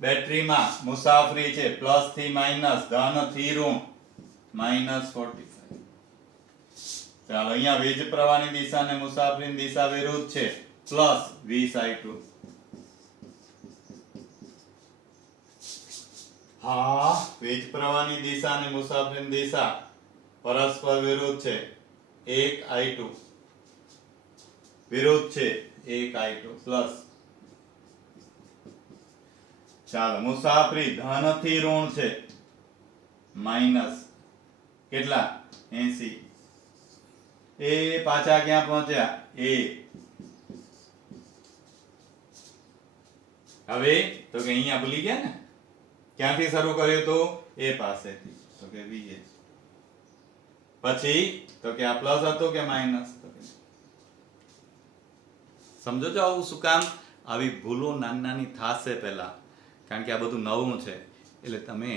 બેટરીમાં મુસાફરી છે, પ્લસ થી માઇનસ, ધન થી ઋણ. -45. ચાલો અહીંયા વીજ પ્રવાહની દિશા અને મુસાફરીની દિશા વિરુદ્ધ છે +20I2. હા, વીજ પ્રવાહની દિશા અને મુસાફરીની દિશા પરસ્પર વિરુદ્ધ છે 1I2 વિરુદ્ધ છે 1I2 પ્લસ. ચાલો મુસાફરી ધન થી ઋણ છે માઈનસ કેટલા 80. એ પાછા ક્યાં પહોંચ્યા એ. હવે તો કે અહીંયા ભૂલી ગયા ને ક્યાંથી શરૂ કર્યું તો એ પાસેથી તો કે VA. પછી તો કે આ પ્લસ હતો કે માઈનસ. સમજો છો આવું શું કામ આવી ભૂલો નાની નાની થાશે પહેલા કારણ કે આ બધું નવું છે એટલે તમે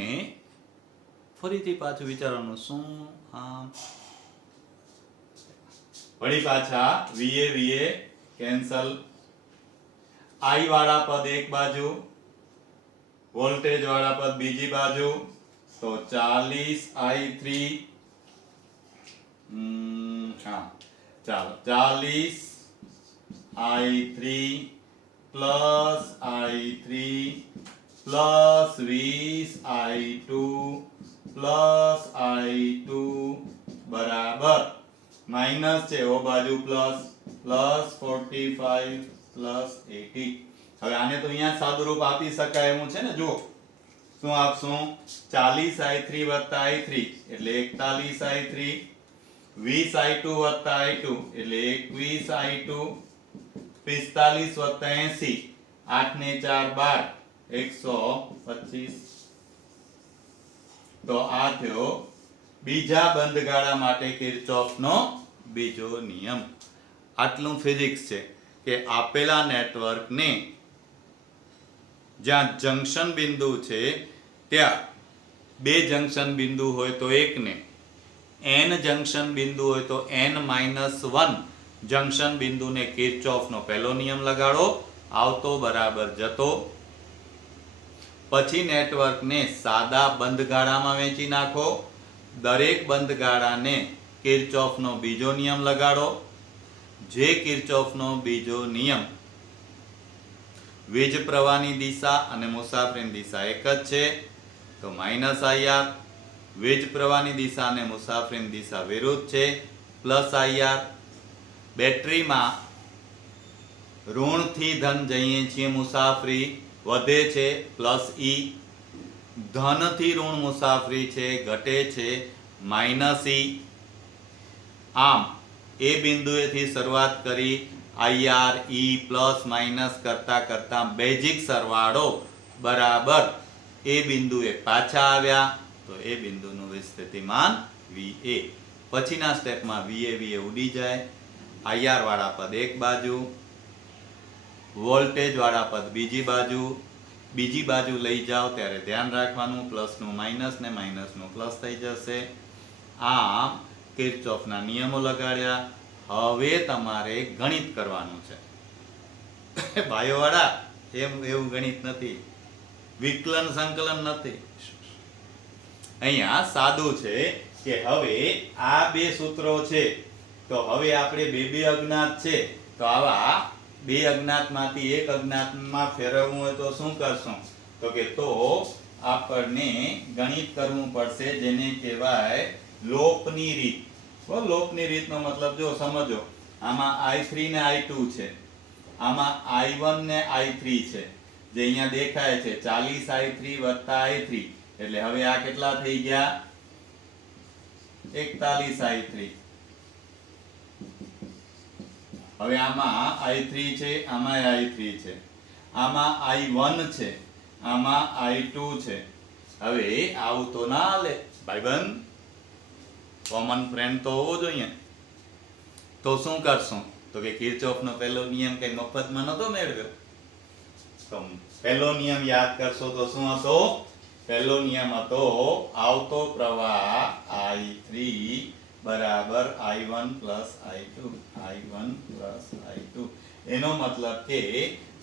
ફરીથી પાછું વિચારવાનું શું આમ વળી પાછા VA કેન્સલ. I વાળા પદ એક બાજુ વોલ્ટેજ વાળા પદ બીજી બાજુ તો 40I3 હા ચાલો 40I3 plus I3 plus 20I2 plus I2 બરાબર માઇનસ છે ઓ બાજુ પ્લસ +45 plus 80. હવે આને તો અહીંયા સાદુરૂપ આપી શકાય એવું છે ને જો શું આપશું 40I3 વત્તા I3 એટલે 41I3 20I2 વત્તા I2 એટલે 21I2 45 વત્તા 80 8 ને 4 12 125. તો આ થયો બીજા બંધગાળા માટે કિર્ચોફનો બીજો નિયમ. આટલું ફિઝિક્સ છે કે આપેલા નેટવર્કને જ્યાં જંક્શન બિંદુ છે ત્યાં બે જંક્શન બિંદુ હોય તો એકને n જંક્શન બિંદુ હોય તો n-1 જંક્શન બિંદુને કિર્ચોફનો પહેલો નિયમ લગાડો આવતો બરાબર જતો. પછી નેટવર્કને સાદા બંધગાળામાં વહેંચી નાખો. દરેક બંધગાળાને કિર્ચોફનો બીજો નિયમ લગાડો. જે કિર્ચોફનો બીજો નિયમ વીજ પ્રવાહની દિશા અને મુસાફરીની દિશા એક જ છે તો -IR. વીજ પ્રવાહની દિશા અને મુસાફરીની દિશા વિરુદ્ધ છે +IR. બેટરીમાં ઋણથી ધન જઈએ છીએ મુસાફરી વધે છે +E. ધનથી ઋણ મુસાફરી છે ઘટે છે -E. આમ એ બિંદુએથી શરૂઆત કરી IR E પ્લસ માઇનસ કરતા કરતા બેઝિક સરવાળો બરાબર એ બિંદુએ પાછા આવ્યા તો એ બિંદુનું વિસ્થિતિમાન VA. પછીના સ્ટેપમાં VA ઉડી જાય. IR વાળા પદ એક બાજુ વોલ્ટેજ વાળા પદ બીજી બાજુ લઈ જાઓ ત્યારે ધ્યાન રાખવાનું પ્લસનું માઇનસ ને માઇનસનું પ્લસ થઈ જશે. આમ કિર્ચોફના નિયમો લગાડ્યા. હવે તમારે ગણિત કરવાનું છે ભાઈઓ વાળા. એવું ગણિત નથી, વિકલન સંકલન નથી. અહીંયા સાદું છે કે હવે આ બે સૂત્રો છે તો હવે આપણે બે અજ્ઞાત છે તો આવા બે અજ્ઞાતમાંથી એક અજ્ઞાતમાં ફેરવવું હોય તો શું કરશું તો કે તો આપણને ગણિત કરવું પડશે જેને કહેવાય લોપની રીત. લોપની રીતનો મતલબ જો સમજો આમાં I3 ને I2 છે, આમાં I1 ને I3 છે જે અહીંયા દેખાય છે 40I3 વત્તા I3 એટલે હવે આ કેટલા થઈ ગયા 41I3. હવે આમાં I3 છે, આમાં I3 છે, આમાં I1 છે, આમાં I2 છે. હવે આવું તો ના લે ભાઈબંધ, કોમન ફ્રેન્ડ તો હોવો જોઈએ. તો શું કરશું તો કે કિર્ચોફનો પહેલો નિયમ કઈ મફતમાં નતો મેળવ્યો. તો પહેલો નિયમ યાદ કરશો તો શું હતો? પહેલો નિયમ હતો આવતો પ્રવાહ I3 બરાબર I1 plus I2. I1 plus I2 એનો મતલબ કે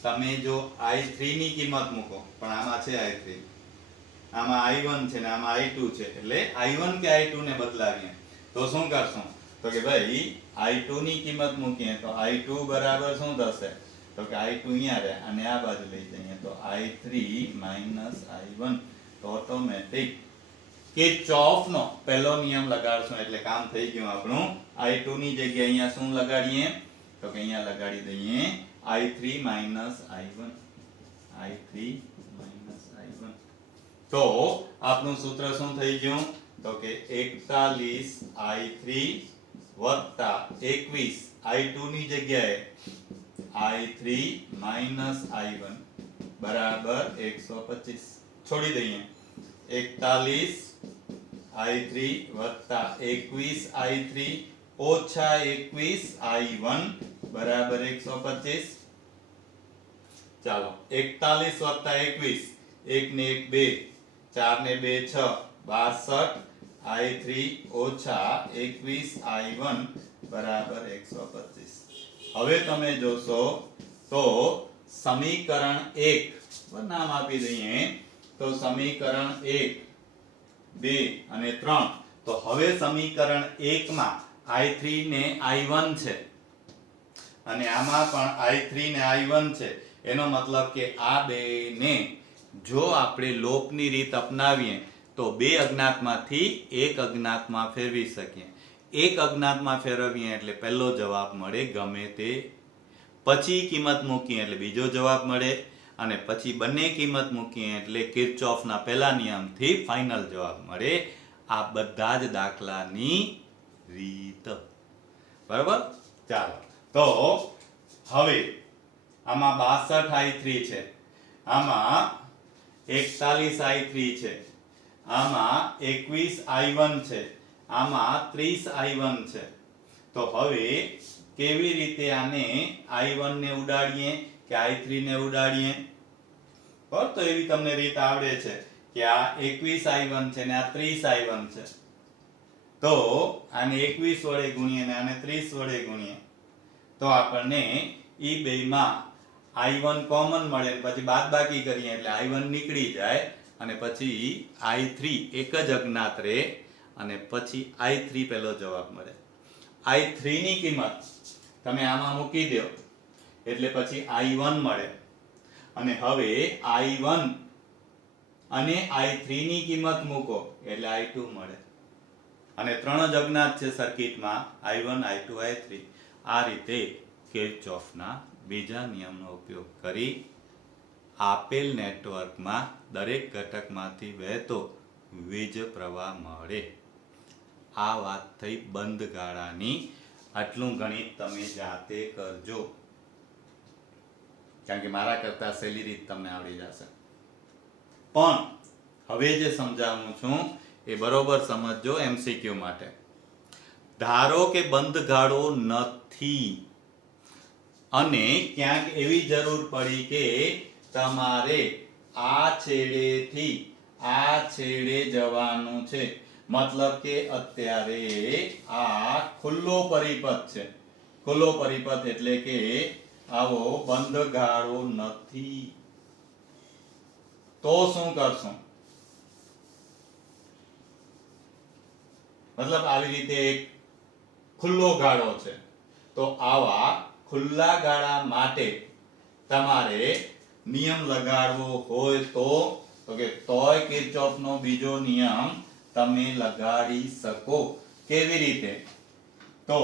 તમે જો I3 ની કિંમત મૂકો પણ આમાં છે I3 આમાં I1 છે ને આમાં I2 છે એટલે I1 કે I2 ને બદલાવીએ તો શું કરશું તો કે ભાઈ I2 ની કિંમત મૂકીએ તો I2 બરાબર શું થશે તો કે I2 અહીંયા રહે અને આ બાજુ લઈ જઈએ તો I3 I1 તો ઓટોમેટિક કિર્ચોફનો પહેલો નિયમ લગાડશું એટલે કામ થઈ ગયું આપણું I2 ની જગ્યાએ અહીંયા શું લગાડીએ તો કે અહીંયા લગાડી દઈએ I3 I1 I3 I1 તો આપણું સૂત્ર શું થઈ ગયું તો કે 41 I3 વત્તા 21 I2 ની જગ્યાએ I3 I1 બરાબર 125 છોડી દઈએ 41 I3 વત્તા 21 I3 ઓછા 21 I1 બરાબર 125 ચાલો 41 વત્તા 21 1 ને 1 2 4 ને 2 6 62 I3 ઓછા 21 I1 બરાબર 125 હવે તમે જોશો તો સમીકરણ 1 નામ આપી દઈએ તો સમીકરણ 1 2 અને 3 તો હવે સમીકરણ 1 માં I3 ને I1 છે અને આમાં પણ I3 ને I1 છે એનો મતલબ કે આ બેને જો આપણે લોપની રીત અપનાવીએ તો બે અજ્ઞાતમાંથી એક અજ્ઞાતમાં ફેરવી શકીએ એક અજ્ઞાતમાં ફેરવીએ એટલે પહેલો જવાબ મળે ગમે તે પછી કિંમત મૂકીએ એટલે બીજો જવાબ મળે અને પછી બંને કિંમત મૂકીએ એટલે કિર્ચોફના પહેલા નિયમથી ફાઇનલ જવાબ મળે આ બધા જ દાખલાની રીત બરાબર ચાલો તો હવે આમાં 62 I3 છે આમાં 41 I3 છે આમાં 21 I1 છે આમાં 30 I1 છે તો હવે કેવી રીતે આને I1 ને ઉડાડીએ કે I3 ને ઉડાડીએ પર તો એવી તમને રીત આવડે છે કે આ 21 I1 છે ને આ 30 I1 છે તો આને 21 વડે ગુણીએ અને આને 30 વડે ગુણીએ તો આપણને ઈ બેમાં I1 કોમન મળે પછી બાદબાકી કરીએ એટલે I1 નીકળી જાય અને પછી I3 એક જ અજ્ઞાત રહે અને પછી I3 પહેલો જવાબ મળે I3 ની કિંમત તમે આમાં મૂકી દો એટલે પછી I1 મળે અને હવે I1 અને I3 ની કિંમત મૂકો એટલે I2 મળે અને ત્રણ જ અજ્ઞાત છે સર્કિટમાં I1 I2 I3 આ રીતે કિર્ચોફના બીજા નિયમનો ઉપયોગ કરી આપેલ નેટવર્કમાં દરેક ઘટકમાંથી વહેતો વીજ પ્રવાહ મળે આ વાત થઈ બંધ ગાળાની આટલું ગણિત તમે જાતે કરજો કારણ કે મારા કરતા સહેલી રીત તમને આવડી જશે પણ હવે જે સમજાવું છું એ બરોબર સમજજો MCQ માટે ધારો કે બંધ ગાળો નથી અને ક્યાંક એવી જરૂર પડી કે તમારે આ છેડેથી આ છેડે જવાનું છે મતલબ કે અત્યારે આ ખુલ્લો પરિપથ છે ખુલ્લો પરિપથ એટલે કે આવો બંધ ગાળો નથી તો શું કરશું મતલબ આવી રીતે એક ખુલ્લો ગાળો છે તો આવા ખુલ્લા ગાળા માટે તમારે નિયમ લગાડવો હોય તો કે તોય કિર્ચોફનો બીજો નિયમ તમે લગાડી શકો કેવી રીતે તો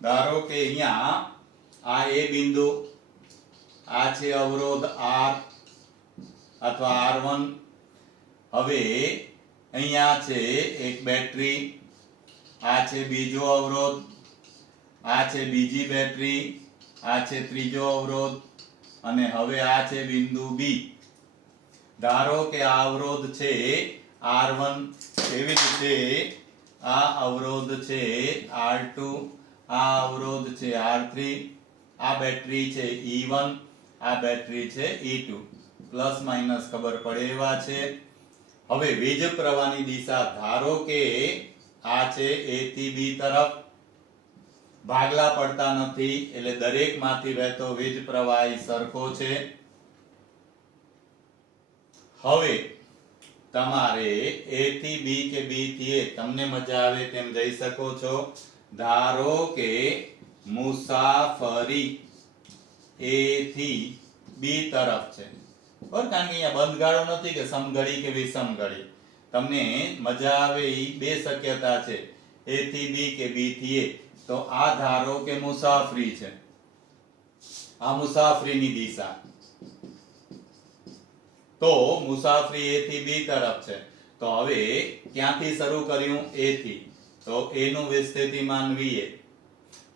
ધારો કે અહીંયા આ એ બિંદુ આ છે અવરોધ R અથવા R1 હવે અહીંયા છે એક બેટરી આ છે બીજો અવરોધ આ છે બીજી બેટરી આ છે ત્રીજો અવરોધ અને હવે આ છે બિંદુ B ધારો કે આ અવરોધ છે R1 એવી રીતે આ અવરોધ છે R2 આ અવરોધ છે R3 આ બેટરી છે E1 આ બેટરી છે E2 પ્લસ માઇનસ ખબર પડે એવા છે હવે વીજ પ્રવાહની દિશા ધારો કે આ છે A થી B તરફ ભાગલા પડતા નથી એટલે દરેક માંથી વહેતો વીજ પ્રવાહ સરખો છે હવે તમારે A થી B કે B થી A તમને મજા આવે તેમ જઈ શકો છો. ધારો કે મુસાફરી A થી B તરફ છે, બરાબર, કારણ કે અહીંયા બંધ ગાળો નથી કે સમઘડી કે વિષમઘડી. તમને મજા આવે એ બે શક્યતા છે, A થી B કે B થી A. તો આ ધારો કે મુસાફરી છે, આ મુસાફરીની દિશા. તો મુસાફરી A થી B તરફ છે, તો હવે ક્યાંથી શરૂ કર્યું? A થી. તો A નું વિસ્થિતિમાન VA.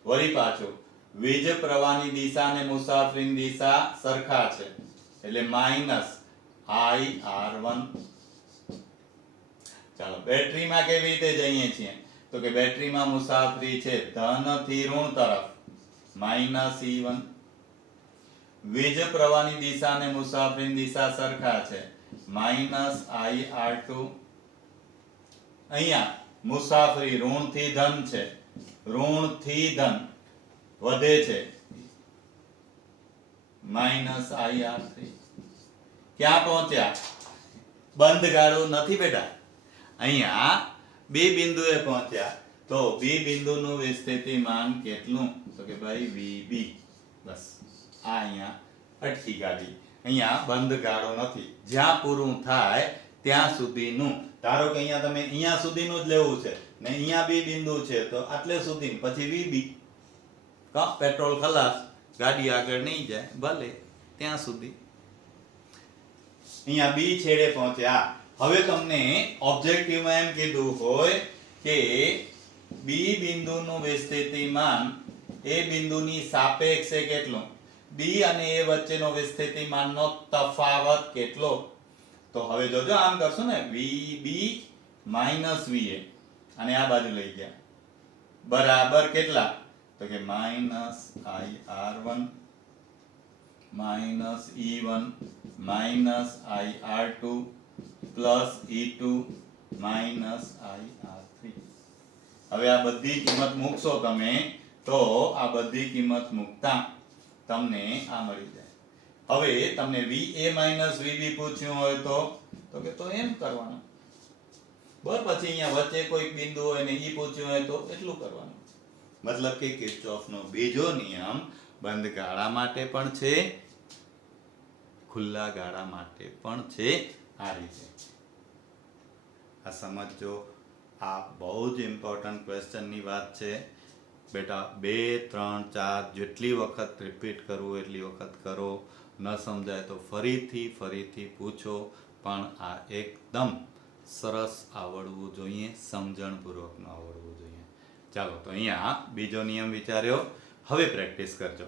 વળી પાછું વીજ પ્રવાહની દિશા અને મુસાફરીની દિશા સરખા છે, એટલે -IR1. ચાલો બેટરીમાં કેવી રીતે જઈએ છીએ? તો કે બેટરીમાં મુસાફરી છે ધન થી ઋણ તરફ, -E1. વીજ પ્રવાહની દિશા અને મુસાફરીની દિશા સરખા છે, -IR2. અહીંયા મુસાફરી ઋણ થી ધન છે, ઋણ થી ધન વધે છે, -IR3. ક્યાં પહોંચ્યા? બંધ ગાળો નથી બેટા, અહીંયા બે બિંદુએ પહોંચ્યા. તો B બિંદુનું વિસ્થિતિમાન કેટલું? તો કે ભાઈ VB. બસ આ અહીંયા અટકી ગાડી. અહીંયા બંધ ગાળો નથી, જ્યાં પૂરું થાય ત્યાં સુધીનું. ધારો કે અહીંયા તમે અહીંયા સુધીનું જ લેવું છે ને અહીંયા B બિંદુ છે, તો આટલે સુધી પછી VB. પેટ્રોલ ખલાસ, ગાડી આગળ નહીં જાય, ભલે ત્યાં સુધી. અહીંયા B છેડે પહોંચ્યા. હવે તમને ઓબ્જેક્ટિવમાં એમ કીધું હોય કે B બિંદુનું વિસ્થિતિમાન A બિંદુની સાપેક્ષે કેટલું? B અને A વચ્ચેનો વિસ્થિતિમાનનો તફાવત કેટલો? તો હવે જોજો, આમ કરશો ને, VB -VA અને આ બાજુ લઈ ગયા, બરાબર કેટલા? તો કે -IR1 -E1 -IR2 +E2 -IR3. હવે આ બધી કિંમત મૂકશો તમે, તો આ બધી કિંમત મૂકતા તમને આ મળી જાય. હવે તમને VA -VB પૂછ્યું હોય તો કે તો એમ કરવાનું, બરાબર. પછી અહીંયા વચ્ચે કોઈક બિંદુ હોય ને ઈ પૂછ્યું હોય તો એટલું કરવાનું. મતલબ કે કિર્ચોફનો બીજો નિયમ બંધ ગાળા માટે પણ છે, ખુલ્લા ગાળા માટે પણ છે. આ રીતે આ સમજો. આ બહુ જ ઇમ્પોર્ટન્ટ ક્વેશ્ચનની વાત છે બેટા. 2 3 4 જેટલી વખત રિપીટ કરવું એટલી વખત કરો. ન સમજાય તો ફરીથી પૂછો, પણ આ એકદમ સરસ આવડવું જોઈએ, સમજણપૂર્વકનું આવડવું જોઈએ. ચાલો, તો અહીંયા બીજો નિયમ વિચાર્યો, હવે પ્રેક્ટિસ કરજો.